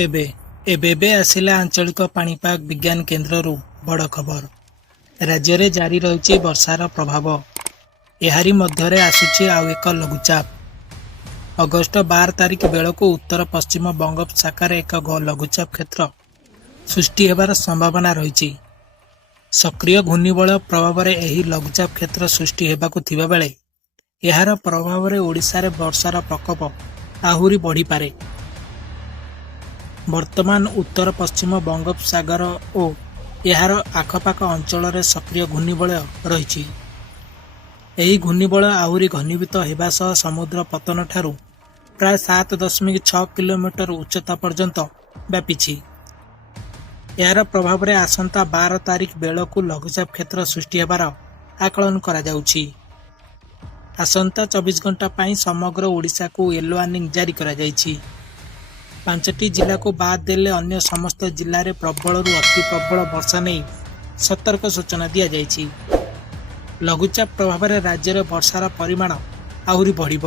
ତେବେ ଏବେ ଆସିଲା ଆଞ୍ଚଳିକ ପାଣିପାଗ ବିଜ୍ଞାନ କେନ୍ଦ୍ରରୁ ବଡ଼ ଖବର। ରାଜ୍ୟରେ ଜାରି ରହିଛି ବର୍ଷାର ପ୍ରଭାବ। ଏହାରି ମଧ୍ୟରେ ଆସୁଛି ଆଉ ଏକ ଲଘୁଚାପ। ଅଗଷ୍ଟ 12 ତାରିଖ ବେଳକୁ ଉତ୍ତର ପଶ୍ଚିମ ବଙ୍ଗୋପସାଗରରେ ଏକ ଲଘୁଚାପ କ୍ଷେତ୍ର ସୃଷ୍ଟି ହେବାର ସମ୍ଭାବନା ରହିଛି। ସକ୍ରିୟ ଘୂର୍ଣ୍ଣିବଳୟ ପ୍ରଭାବରେ ଏହି ଲଘୁଚାପ କ୍ଷେତ୍ର ସୃଷ୍ଟି ହେବାକୁ ଥିବାବେଳେ ଏହାର ପ୍ରଭାବରେ ଓଡ଼ିଶାରେ ବର୍ଷାର ପ୍ରକୋପ ଆହୁରି ବଢ଼ିପାରେ। ବର୍ତ୍ତମାନ ଉତ୍ତର ପଶ୍ଚିମ ବଙ୍ଗୋପସାଗର ଓ ଏହାର ଆଖପାଖ ଅଞ୍ଚଳରେ ସକ୍ରିୟ ଘୂର୍ଣ୍ଣିବଳୟ ରହିଛି। ଏହି ଘୂର୍ଣ୍ଣିବଳୟ ଆହୁରି ଘନୀଭୂତ ହେବା ସହ ସମୁଦ୍ର ପତନଠାରୁ ପ୍ରାୟ 7.6 କିଲୋମିଟର ଉଚ୍ଚତା ପର୍ଯ୍ୟନ୍ତ ବ୍ୟାପିଛି। ଏହାର ପ୍ରଭାବରେ ଆସନ୍ତା 12 ତାରିଖ ବେଳକୁ ଲଘୁଚାପ କ୍ଷେତ୍ର ସୃଷ୍ଟି ହେବାର ଆକଳନ କରାଯାଉଛି। ଆସନ୍ତା 24 ଘଣ୍ଟା ପାଇଁ ସମଗ୍ର ଓଡ଼ିଶାକୁ ୟେଲୋ ୱାର୍ଣ୍ଣିଂ ଜାରି କରାଯାଇଛି। 5ଟି ଜିଲ୍ଲାକୁ ବାଦ୍ ଦେଲେ ଅନ୍ୟ ସମସ୍ତ ଜିଲ୍ଲାରେ ପ୍ରବଳରୁ ଅତି ପ୍ରବଳ ବର୍ଷା ନେଇ ସତର୍କ ସୂଚନା ଦିଆଯାଇଛି। ଲଘୁଚାପ ପ୍ରଭାବରେ ରାଜ୍ୟରେ ବର୍ଷାର ପରିମାଣ ଆହୁରି ବଢ଼ିବ।